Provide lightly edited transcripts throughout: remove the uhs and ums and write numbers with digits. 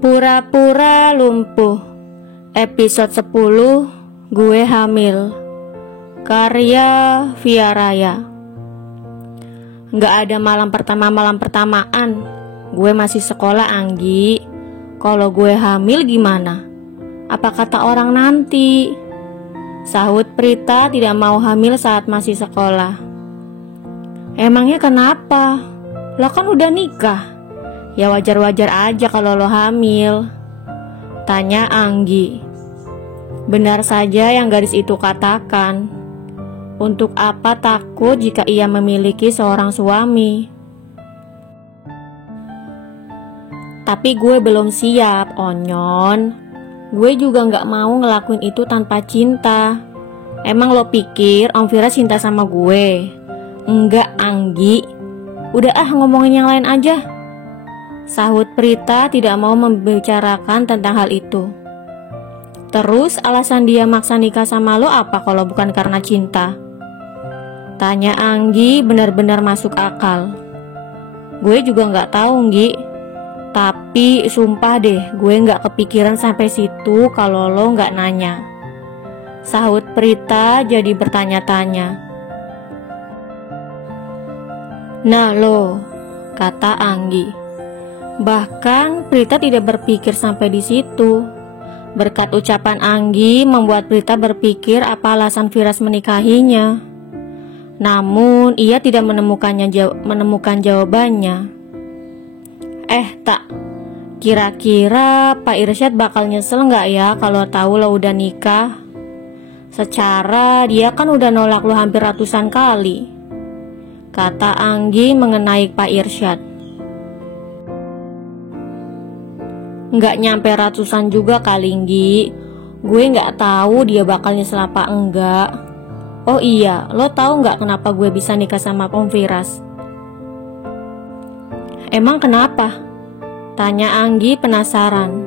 Pura-pura lumpuh. Episode 10, Gue Hamil. Karya Via Raya. Gak ada malam pertamaan. Gue masih sekolah, Anggi. Kalau gue hamil gimana? Apa kata orang nanti? Sahut Prita tidak mau hamil saat masih sekolah. Emangnya kenapa? Lo kan udah nikah. Ya wajar-wajar aja kalau lo hamil, tanya Anggi. Benar saja yang gadis itu katakan. Untuk apa takut jika ia memiliki seorang suami? Tapi gue belum siap, Onyon. Gue juga gak mau ngelakuin itu tanpa cinta. Emang lo pikir Om Fira cinta sama gue? Enggak, Anggi. Udah ngomongin yang lain aja. Sahut Prita tidak mau membicarakan tentang hal itu. Terus alasan dia maksa nikah sama lo apa kalau bukan karena cinta? Tanya Anggi benar-benar masuk akal. Gue juga gak tahu, Nggi. Tapi sumpah deh, gue gak kepikiran sampai situ kalau lo gak nanya. Sahut Prita jadi bertanya-tanya. Nah lo, kata Anggi. Bahkan Prita tidak berpikir sampai di situ. Berkat ucapan Anggi membuat Prita berpikir apa alasan Firas menikahinya. Namun ia tidak menemukan jawabannya. Tak, kira-kira Pak Irsyad bakal nyesel gak ya kalau tahu lo udah nikah? Secara dia kan udah nolak lo hampir ratusan kali, kata Anggi mengenai Pak Irsyad. Nggak nyampe ratusan juga kali, Nggi. Gue nggak tahu dia bakal nyesel apa enggak. Oh iya, lo tahu nggak kenapa gue bisa nikah sama Om Firas? Emang kenapa? Tanya Anggi penasaran.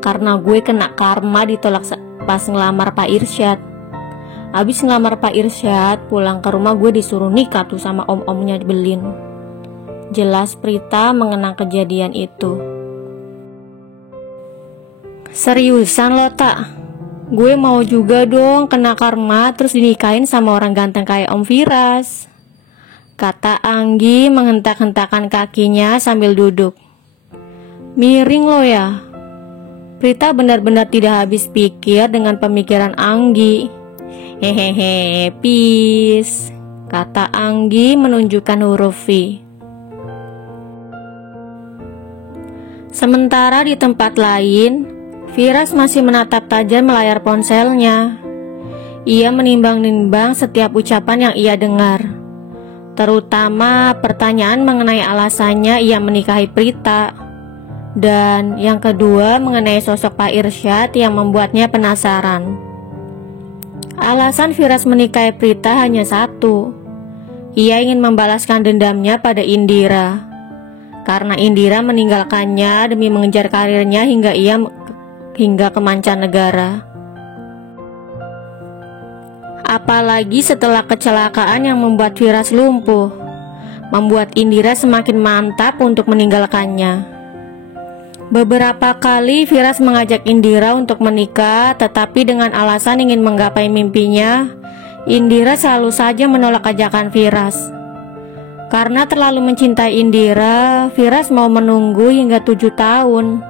Karena gue kena karma ditolak pas ngelamar Pak Irsyad. Abis ngelamar Pak Irsyad, pulang ke rumah gue disuruh nikah tuh sama om-omnya Belin. Jelas Prita mengenang kejadian itu. Seriusan lo tak? Gue mau juga dong kena karma terus dinikahin sama orang ganteng kayak Om Firas, kata Anggi menghentak-hentakan kakinya sambil duduk. Miring lo ya. Prita benar-benar tidak habis pikir dengan pemikiran Anggi. Hehehe, peace, kata Anggi menunjukkan huruf V. Sementara di tempat lain, Firas masih menatap tajam layar ponselnya. Ia menimbang-nimbang setiap ucapan yang ia dengar, terutama pertanyaan mengenai alasannya ia menikahi Prita, dan yang kedua mengenai sosok Pak Irsyad yang membuatnya penasaran. Alasan Firas menikahi Prita hanya satu. Ia ingin membalaskan dendamnya pada Indira, karena Indira meninggalkannya demi mengejar karirnya hingga ke mancanegara. Apalagi setelah kecelakaan yang membuat Firas lumpuh, membuat Indira semakin mantap untuk meninggalkannya. Beberapa kali Firas mengajak Indira untuk menikah, tetapi dengan alasan ingin menggapai mimpinya, Indira selalu saja menolak ajakan Firas. Karena terlalu mencintai Indira, Firas mau menunggu hingga 7 tahun.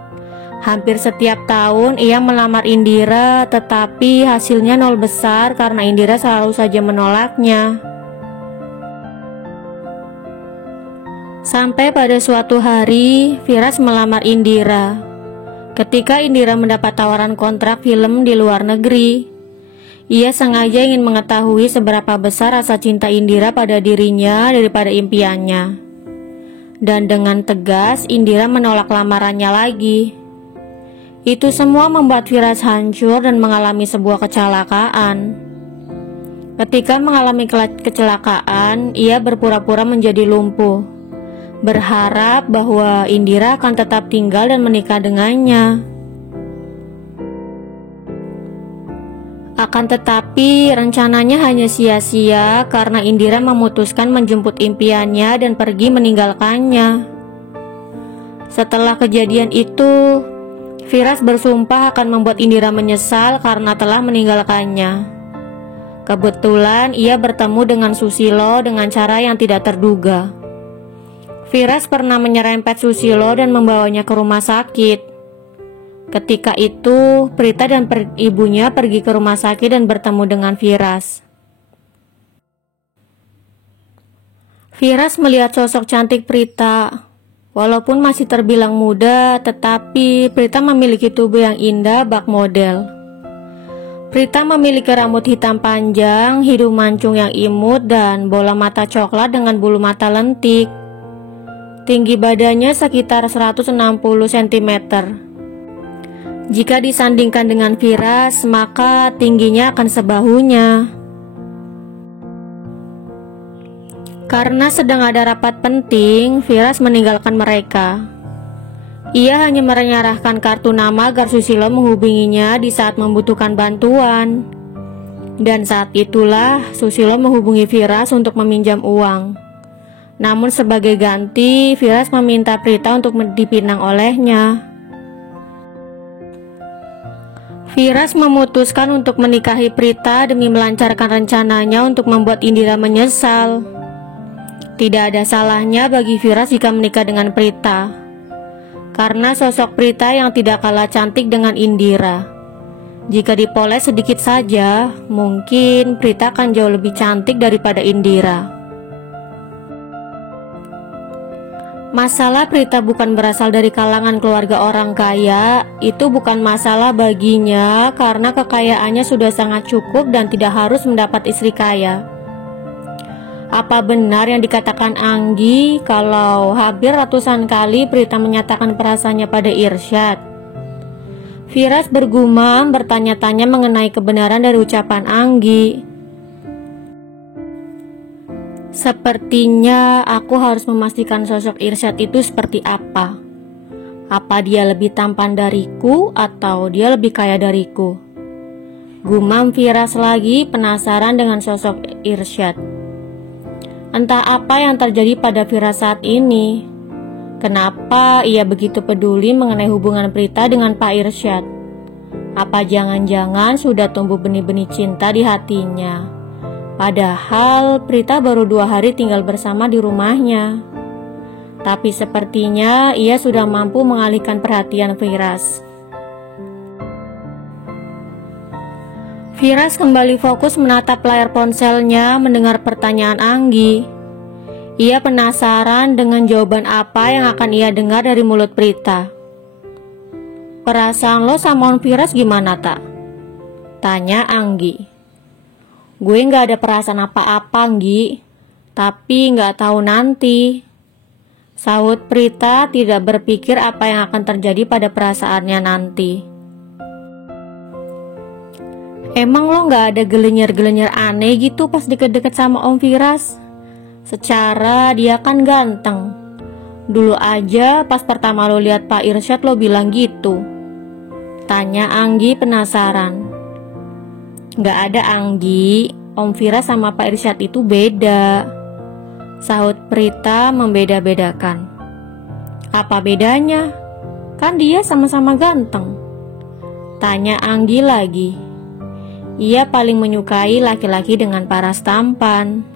Hampir setiap tahun ia melamar Indira, tetapi hasilnya nol besar karena Indira selalu saja menolaknya. Sampai pada suatu hari, Firas melamar Indira. Ketika Indira mendapat tawaran kontrak film di luar negeri, ia sengaja ingin mengetahui seberapa besar rasa cinta Indira pada dirinya daripada impiannya. Dan dengan tegas, Indira menolak lamarannya lagi. Itu semua membuat Firas hancur dan mengalami sebuah kecelakaan. Ketika mengalami kecelakaan, ia berpura-pura menjadi lumpuh, berharap bahwa Indira akan tetap tinggal dan menikah dengannya. Akan tetapi, rencananya hanya sia-sia karena Indira memutuskan menjemput impiannya dan pergi meninggalkannya. Setelah kejadian itu, Firas bersumpah akan membuat Indira menyesal karena telah meninggalkannya. Kebetulan ia bertemu dengan Susilo dengan cara yang tidak terduga. Firas pernah menyerempet Susilo dan membawanya ke rumah sakit. Ketika itu, Prita dan ibunya pergi ke rumah sakit dan bertemu dengan Firas. Firas melihat sosok cantik Prita. Walaupun masih terbilang muda, tetapi Prita memiliki tubuh yang indah bak model. Prita memiliki rambut hitam panjang, hidung mancung yang imut, dan bola mata coklat dengan bulu mata lentik. Tinggi badannya sekitar 160 cm. Jika disandingkan dengan Firas, maka tingginya akan sebahunya. Karena sedang ada rapat penting, Firas meninggalkan mereka. Ia hanya menyerahkan kartu nama agar Susilo menghubunginya di saat membutuhkan bantuan. Dan saat itulah Susilo menghubungi Firas untuk meminjam uang. Namun sebagai ganti, Firas meminta Prita untuk dipinang olehnya. Firas memutuskan untuk menikahi Prita demi melancarkan rencananya untuk membuat Indira menyesal. Tidak ada salahnya bagi Firas jika menikah dengan Prita, karena sosok Prita yang tidak kalah cantik dengan Indira. Jika dipoles sedikit saja, mungkin Prita akan jauh lebih cantik daripada Indira. Masalah Prita bukan berasal dari kalangan keluarga orang kaya, itu bukan masalah baginya karena kekayaannya sudah sangat cukup dan tidak harus mendapat istri kaya. Apa benar yang dikatakan Anggi kalau hampir ratusan kali Prita menyatakan perasaannya pada Irsyad? Firas bergumam bertanya-tanya mengenai kebenaran dari ucapan Anggi. Sepertinya aku harus memastikan sosok Irsyad itu seperti apa. Apa dia lebih tampan dariku atau dia lebih kaya dariku? Gumam Firas lagi penasaran dengan sosok Irsyad. Entah apa yang terjadi pada Firas saat ini. Kenapa ia begitu peduli mengenai hubungan Prita dengan Pak Irsyad? Apa jangan-jangan sudah tumbuh benih-benih cinta di hatinya? Padahal Prita baru 2 hari tinggal bersama di rumahnya. Tapi sepertinya ia sudah mampu mengalihkan perhatian Firas. Firas kembali fokus menatap layar ponselnya mendengar pertanyaan Anggi. Ia penasaran dengan jawaban apa yang akan ia dengar dari mulut Prita. Perasaan lo sama Om Firas gimana tak? Tanya Anggi. Gue gak ada perasaan apa-apa Anggi, tapi gak tahu nanti. Sahut Prita tidak berpikir apa yang akan terjadi pada perasaannya nanti. Emang lo gak ada gelenyar-gelenyar aneh gitu pas deket-deket sama Om Firas? Secara dia kan ganteng. Dulu aja pas pertama lo lihat Pak Irsyad lo bilang gitu. Tanya Anggi penasaran. Gak ada Anggi, Om Firas sama Pak Irsyad itu beda. Sahut Prita membeda-bedakan. Apa bedanya? Kan dia sama-sama ganteng. Tanya Anggi lagi. Ia paling menyukai laki-laki dengan paras tampan.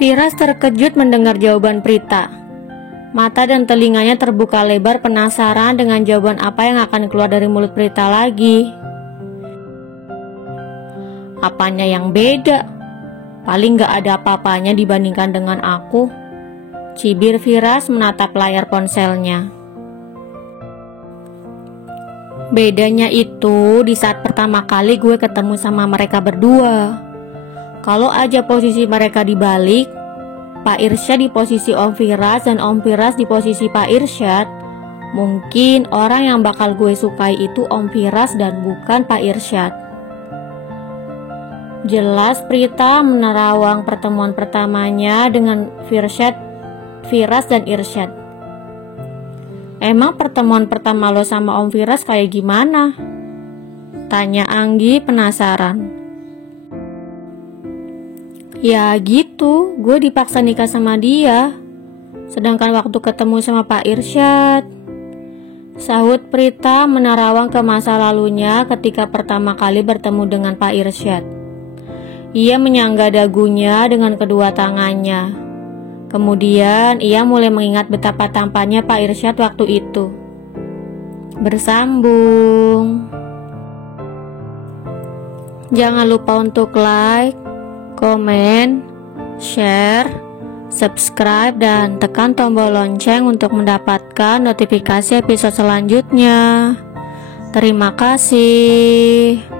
Firas terkejut mendengar jawaban Prita. Mata dan telinganya terbuka lebar penasaran dengan jawaban apa yang akan keluar dari mulut Prita lagi. Apanya yang beda? Paling gak ada apa-apanya dibandingkan dengan aku. Cibir Firas menatap layar ponselnya. Bedanya itu di saat pertama kali gue ketemu sama mereka berdua. Kalau aja posisi mereka dibalik, Pak Irsyad di posisi Om Firas dan Om Firas di posisi Pak Irsyad, mungkin orang yang bakal gue sukai itu Om Firas dan bukan Pak Irsyad. Jelas Prita menerawang pertemuan pertamanya dengan Firas dan Irsyad. Emang pertemuan pertama lo sama Om Firas kayak gimana? Tanya Anggi penasaran. Ya gitu, gue dipaksa nikah sama dia. Sedangkan waktu ketemu sama Pak Irsyad, sahut Prita menerawang ke masa lalunya ketika pertama kali bertemu dengan Pak Irsyad. Ia menyangga dagunya dengan kedua tangannya. Kemudian ia mulai mengingat betapa tampannya Pak Irsyad waktu itu. Bersambung. Jangan lupa untuk like, komen, share, subscribe, dan tekan tombol lonceng untuk mendapatkan notifikasi episode selanjutnya. Terima kasih.